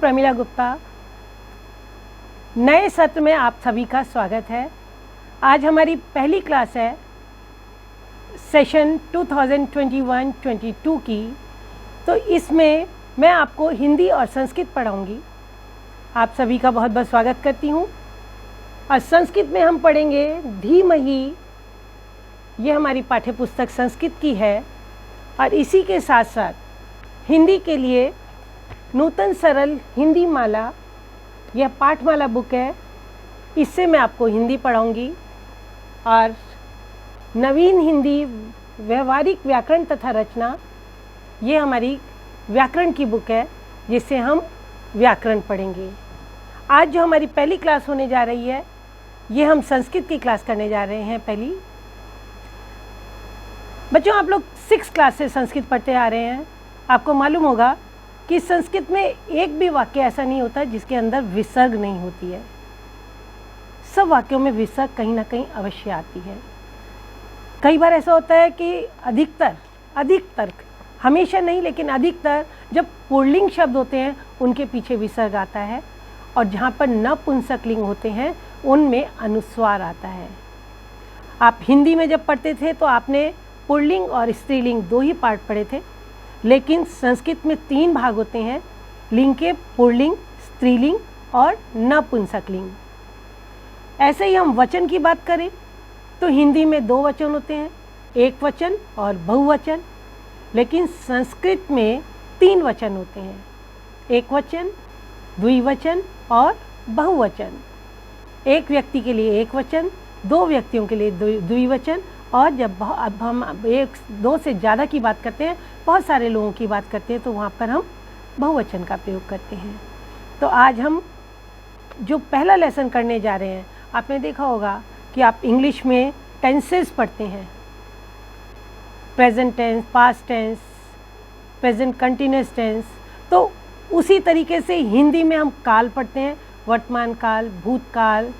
प्रमिला गुप्ता। नए सत्र में आप सभी का स्वागत है। आज हमारी पहली क्लास है सेशन 2021-22 की। तो इसमें मैं आपको हिंदी और संस्कृत पढ़ाऊंगी। आप सभी का बहुत बहुत स्वागत करती हूँ। और संस्कृत में हम पढ़ेंगे धीमहि। ये हमारी पाठ्य पुस्तक संस्कृत की है। और इसी के साथ साथ हिंदी के लिए नूतन सरल हिंदी माला, यह पाठमाला बुक है। इससे मैं आपको हिंदी पढ़ाऊंगी। और नवीन हिंदी व्यवहारिक व्याकरण तथा रचना, ये हमारी व्याकरण की बुक है जिससे हम व्याकरण पढ़ेंगे। आज जो हमारी पहली क्लास होने जा रही है, ये हम संस्कृत की क्लास करने जा रहे हैं। पहली बच्चों, आप लोग 6 क्लास से संस्कृत पढ़ते आ रहे हैं। आपको मालूम होगा कि संस्कृत में एक भी वाक्य ऐसा नहीं होता जिसके अंदर विसर्ग नहीं होती है। सब वाक्यों में विसर्ग कहीं ना कहीं अवश्य आती है। कई बार ऐसा होता है कि अधिकतर हमेशा नहीं, लेकिन अधिकतर जब पुल्लिंग शब्द होते हैं उनके पीछे विसर्ग आता है, और जहाँ पर नपुंसकलिंग होते हैं उनमें अनुस्वार आता है। आप हिंदी में जब पढ़ते थे तो आपने पुल्लिंग और स्त्रीलिंग 2 ही पार्ट पढ़े थे, लेकिन संस्कृत में 3 भाग होते हैं, लिंग के पुल्लिंग, स्त्रीलिंग और नपुंसकलिंग। ऐसे ही हम वचन की बात करें तो हिंदी में 2 वचन होते हैं, एक वचन और बहुवचन। लेकिन संस्कृत में 3 वचन होते हैं, एक वचन, द्विवचन और बहुवचन। एक व्यक्ति के लिए एक वचन, 2 व्यक्तियों के लिए द्विवचन, और जब अब हम 1-2 से ज़्यादा की बात करते हैं, बहुत सारे लोगों की बात करते हैं, तो वहाँ पर हम बहुवचन का प्रयोग करते हैं। तो आज हम जो पहला लेसन करने जा रहे हैं, आपने देखा होगा कि आप इंग्लिश में टेंसेस पढ़ते हैं, present tense, past tense, present continuous tense. तो उसी तरीके से हिंदी में हम काल पढ़ते हैं, वर्तमान काल, भूतकाल।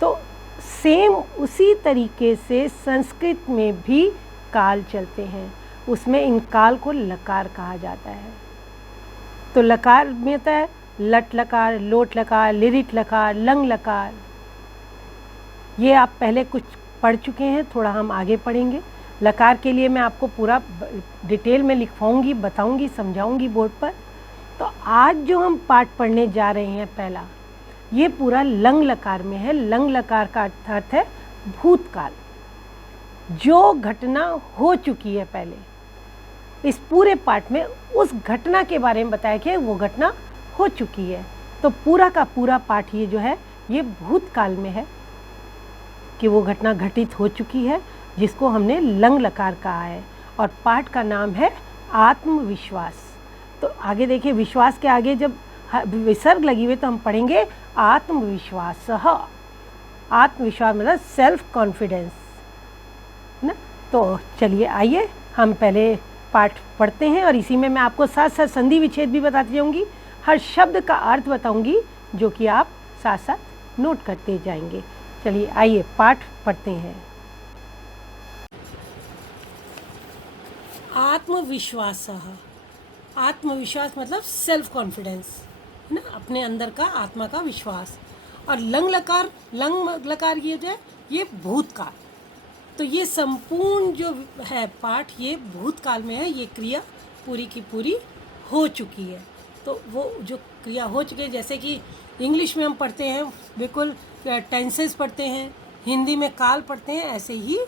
तो सेम उसी तरीके से संस्कृत में भी काल चलते हैं। उसमें इन काल को लकार कहा जाता है। तो लकार में होता है लट लकार, लोट लकार, लिरिट लकार, लंग लकार। ये आप पहले कुछ पढ़ चुके हैं, थोड़ा हम आगे पढ़ेंगे। लकार के लिए मैं आपको पूरा डिटेल में लिखवाऊंगी, बताऊंगी, समझाऊंगी बोर्ड पर। तो आज जो हम पाठ पढ़ने जा रहे हैं पहला, ये पूरा लंग लकार में है। लंग लकार का अर्थ है भूतकाल, जो घटना हो चुकी है पहले। इस पूरे पाठ में उस घटना के बारे में बताया कि वो घटना हो चुकी है। तो पूरा का पूरा पाठ ये जो है, ये भूतकाल में है कि वो घटना घटित हो चुकी है, जिसको हमने लंग लकार कहा है। और पाठ का नाम है आत्मविश्वास। तो आगे देखिए, विश्वास के आगे जब विसर्ग लगी हुई तो हम पढ़ेंगे आत्मविश्वास। आत्मविश्वास मतलब सेल्फ कॉन्फिडेंस, है ना। तो चलिए आइए हम पहले पाठ पढ़ते हैं, और इसी में मैं आपको साथ साथ संधि विच्छेद भी बताती जाऊंगी, हर शब्द का अर्थ बताऊंगी, जो कि आप साथ साथ नोट करते जाएंगे। चलिए आइए पाठ पढ़ते हैं। आत्मविश्वास। आत्मविश्वास मतलब सेल्फ कॉन्फिडेंस, है ना, अपने अंदर का आत्मा का विश्वास। और लंग लकार ये जो है, ये भूतकाल। तो ये संपूर्ण जो है पाठ, ये भूतकाल में है। ये क्रिया पूरी की पूरी हो चुकी है। तो वो जो क्रिया हो चुकी है, जैसे कि इंग्लिश में हम पढ़ते हैं बिल्कुल टेंसेस पढ़ते हैं, हिंदी में काल पढ़ते हैं, ऐसे ही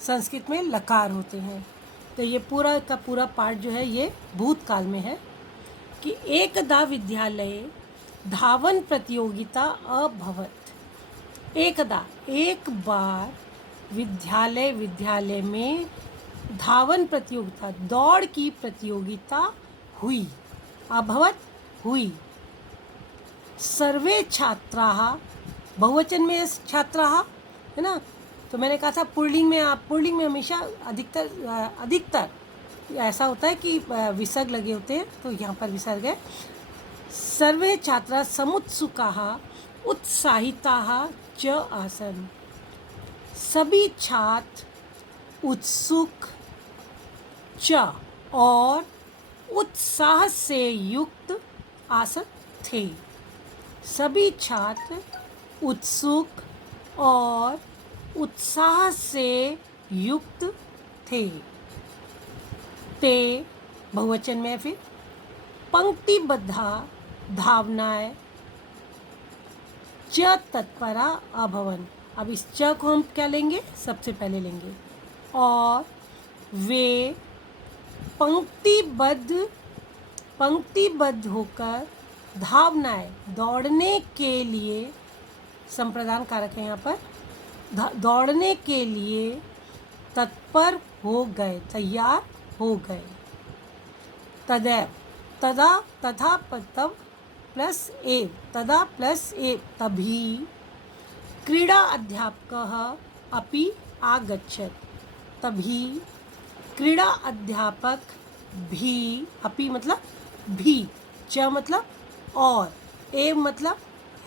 संस्कृत में लकार होते हैं। तो ये पूरा का पूरा पाठ जो है, ये भूतकाल में है कि एकदा विद्यालये धावन प्रतियोगिता अभवत्। एकदा, एक बार, विद्यालय में धावन प्रतियोगिता, दौड़ की प्रतियोगिता हुई। अभवत्, हुई। सर्वे छात्राः, बहुवचन में छात्राः, है ना। तो मैंने कहा था पुल्लिंग में हमेशा अधिकतर ऐसा होता है कि विसर्ग लगे होते हैं, तो यहाँ पर विसर्ग है। सर्वे छात्रा समुत्सुकाः उत्साहिताः च आसन्। सभी छात्र उत्सुक च और उत्साह से युक्त आसन थे। सभी छात्र उत्सुक और उत्साह से युक्त थे। ते बहुवचन में फिर पंक्तिबद्ध धावनाएं च तत्परा अभवन। अब इस च को हम क्या लेंगे, सबसे पहले लेंगे। और वे पंक्तिबद्ध होकर धावनाएं दौड़ने के लिए, संप्रदान कारक है यहाँ पर, दौड़ने के लिए तत्पर हो गए, तैयार हो गए। तदैव तदा तथा तब प्लस एव, तदा प्लस एव तभी क्रीडा अध्यापकः अपि आगच्छत्। तभी क्रीडा अध्यापक भी, अपि मतलब भी, च मतलब और, एव मतलब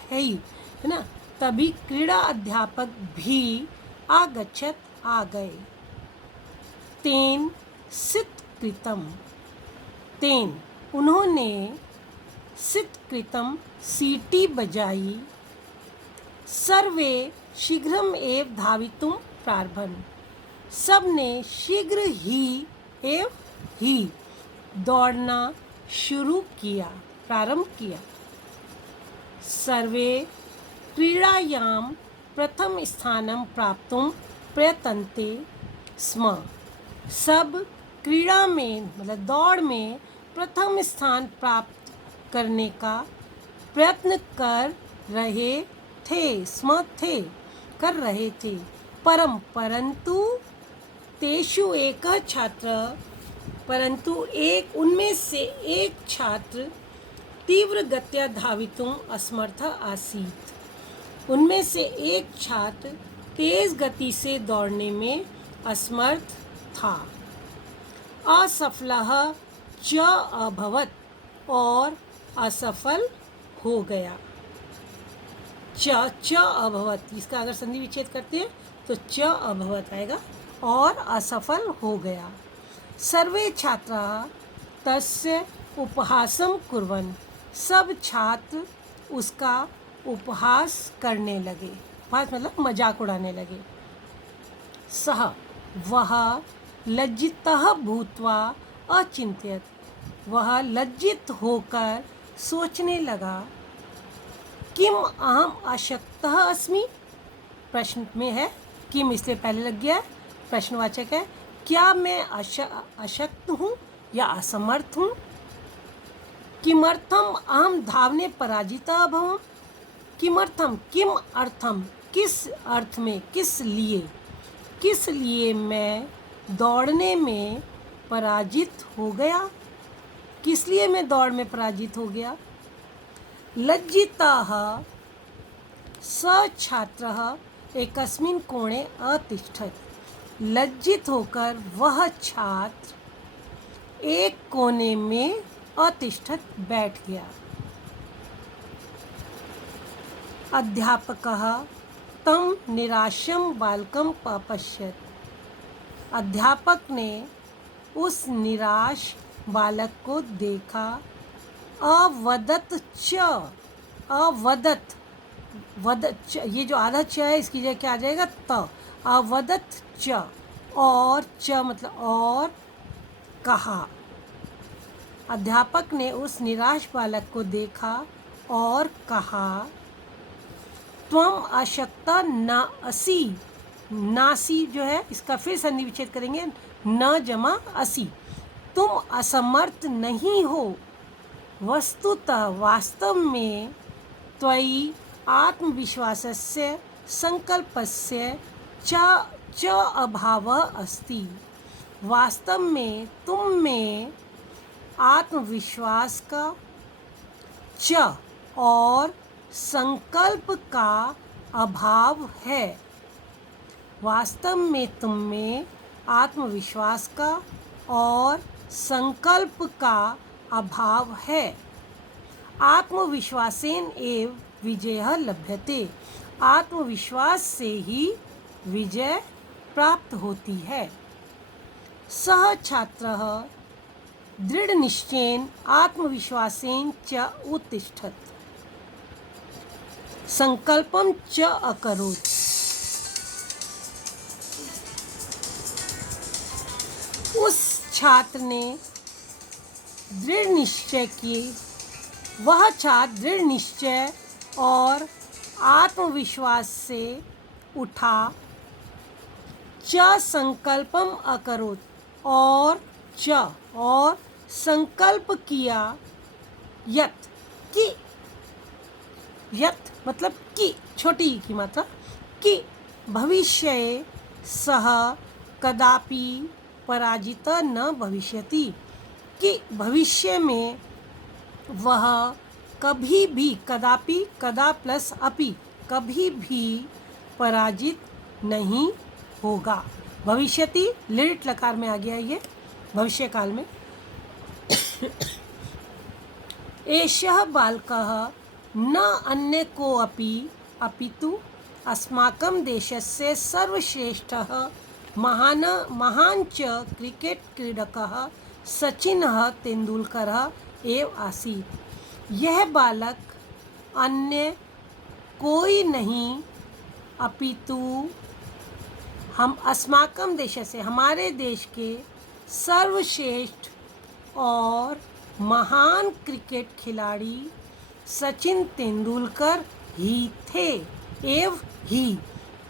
है ही, है ना। तभी क्रीडा अध्यापक भी आगच्छत्, आ गए। तेन सितकृतम, तेन उन्होंने, सितकृतम सीटी बजाई, सर्वे शीघ्रम एव धावितुम प्रारभन। सब ने शीघ्र ही दौड़ना शुरू किया, प्रारंभ किया। सर्वे क्रीडायां प्रथम स्थानं प्राप्तुं प्रयतन्ते स्म। सब क्रीड़ा में मतलब दौड़ में प्रथम स्थान प्राप्त करने का प्रयत्न कर रहे थे, स्म थे, कर रहे थे। परंतु तेषु एक छात्र, परंतु एक उनमें से एक छात्र तीव्र गत्या धावितुम असमर्थ आसीत्। उनमें से एक छात्र तेज गति से दौड़ने में असमर्थ था। असफलः च अभवत्, और असफल हो गया। च अभवत्, इसका अगर संधि विच्छेद करते हैं तो च अभवत् आएगा, और असफल हो गया। सर्वे छात्राः तस्य उपहासं कुर्वन्, सब छात्र उसका उपहास करने लगे। उपहास मतलब मजाक उड़ाने लगे। सः वह लज्जितः भूत्वा अचिंत्यत, वह लज्जित होकर सोचने लगा। किम अहम अशक्तः अस्मि, प्रश्न में है किम, इसलिए पहले लग गया है, प्रश्नवाचक है। क्या मैं अशक्त हूँ या असमर्थ हूँ। किमर्थम अहम धावने पराजिता अभवम्, किमर्थम, किम अर्थम, किस अर्थ में, किस लिए मैं दौड़ने में पराजित हो गया, किस लिए मैं दौड़ में पराजित हो गया। लज्जिताः स छात्रः एकस्मिन् कोणे अतिष्ठत्, लज्जित होकर वह छात्र एक कोने में अतिष्ठत बैठ गया। अध्यापकः तम निराशं बालकं पश्यत्, अध्यापक ने उस निराश बालक को देखा। अवदत च, अवदत, वदत च, ये जो आधा च है इसकी जगह क्या आ जाएगा, त। अवदत च, और च मतलब और, कहा। अध्यापक ने उस निराश बालक को देखा और कहा, त्वम अशक्ता न असि, नासी जो है इसका फिर संधि विच्छेद करेंगे, न जमा असि, तुम असमर्थ नहीं हो। वस्तुतः, वास्तव में, त्वयि आत्मविश्वासस्य संकल्पस्य च अभावः अस्ति, वास्तव में तुम में आत्मविश्वास का, च और संकल्प का अभाव है। वास्तव में तुम में आत्मविश्वास का और संकल्प का अभाव है। आत्मविश्वासेन एव विजयः लभ्यते, आत्मविश्वास से ही विजय प्राप्त होती है। सः छात्रः दृढ़ निश्चयेन आत्मविश्वासेन च उत्तिष्ठत्, संकल्पम च अकरोत्। उस छात्र ने दृढ़ निश्चय किए, वह छात्र दृढ़ निश्चय और आत्मविश्वास से उठा। च संकल्पम अकरोत्, और संकल्प किया, यत् कि, यत् मतलब कि, छोटी ई की मात्रा, कि भविष्ये सः कदापि पराजितः न भविष्यति, कि भविष्य में वह कभी भी, कदापि, कदा प्लस अपि, कभी भी पराजित नहीं होगा। भविष्यति लिट लकार में आ गया ये भविष्य काल में। एषः बालकः न अन्य कोऽपि अपितु अस्माकं देशस्य सर्वश्रेष्ठः महान् च क्रिकेट क्रीडकः सचिनः तेंदुलकरः एव आसीत्। यह बालक अन्य कोई नहीं अपितु हम अस्माकं देश से, हमारे देश के सर्वश्रेष्ठ और महान क्रिकेट खिलाड़ी सचिन तेंदुलकर ही थे। एव ही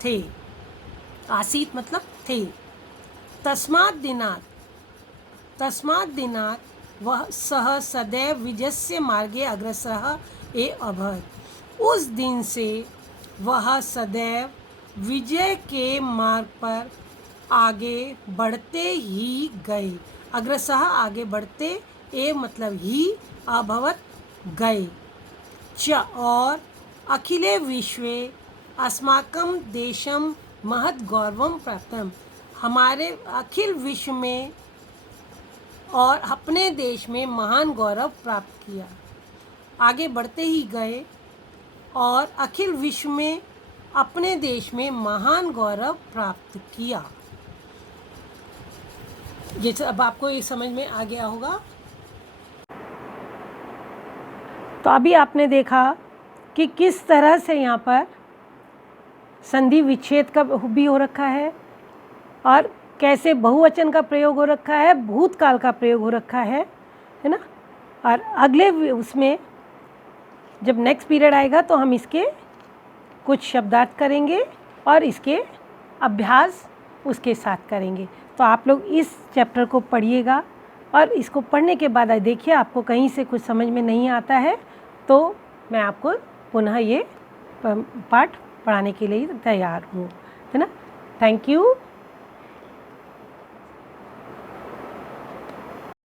थे, आसीत मतलब थे। तस्मात् दिनात् वह सह सदैव विजयस्य मार्गे अग्रसरः एव अभवत्। उस दिन से वह सदैव विजय के मार्ग पर आगे बढ़ते ही गए। अग्रसरः आगे बढ़ते, ए मतलब ही, अभवत गए। च और अखिले विश्वे अस्माकं देशम महत् गौरवम प्राप्तम, हमारे अखिल विश्व में और अपने देश में महान गौरव प्राप्त किया। आगे बढ़ते ही गए और अखिल विश्व में अपने देश में महान गौरव प्राप्त किया। ये अब आपको ये समझ में आ गया होगा। तो अभी आपने देखा कि किस तरह से यहाँ पर संधि विच्छेद का भी हो रखा है और कैसे बहुवचन का प्रयोग हो रखा है, भूतकाल का प्रयोग हो रखा है ना। और अगले उसमें जब नेक्स्ट पीरियड आएगा तो हम इसके कुछ शब्दार्थ करेंगे और इसके अभ्यास उसके साथ करेंगे। तो आप लोग इस चैप्टर को पढ़िएगा और इसको पढ़ने के बाद देखिए आपको कहीं से कुछ समझ में नहीं आता है तो मैं आपको पुनः ये पाठ पढ़ाने के लिए तैयार हूँ, है ना। Thank you.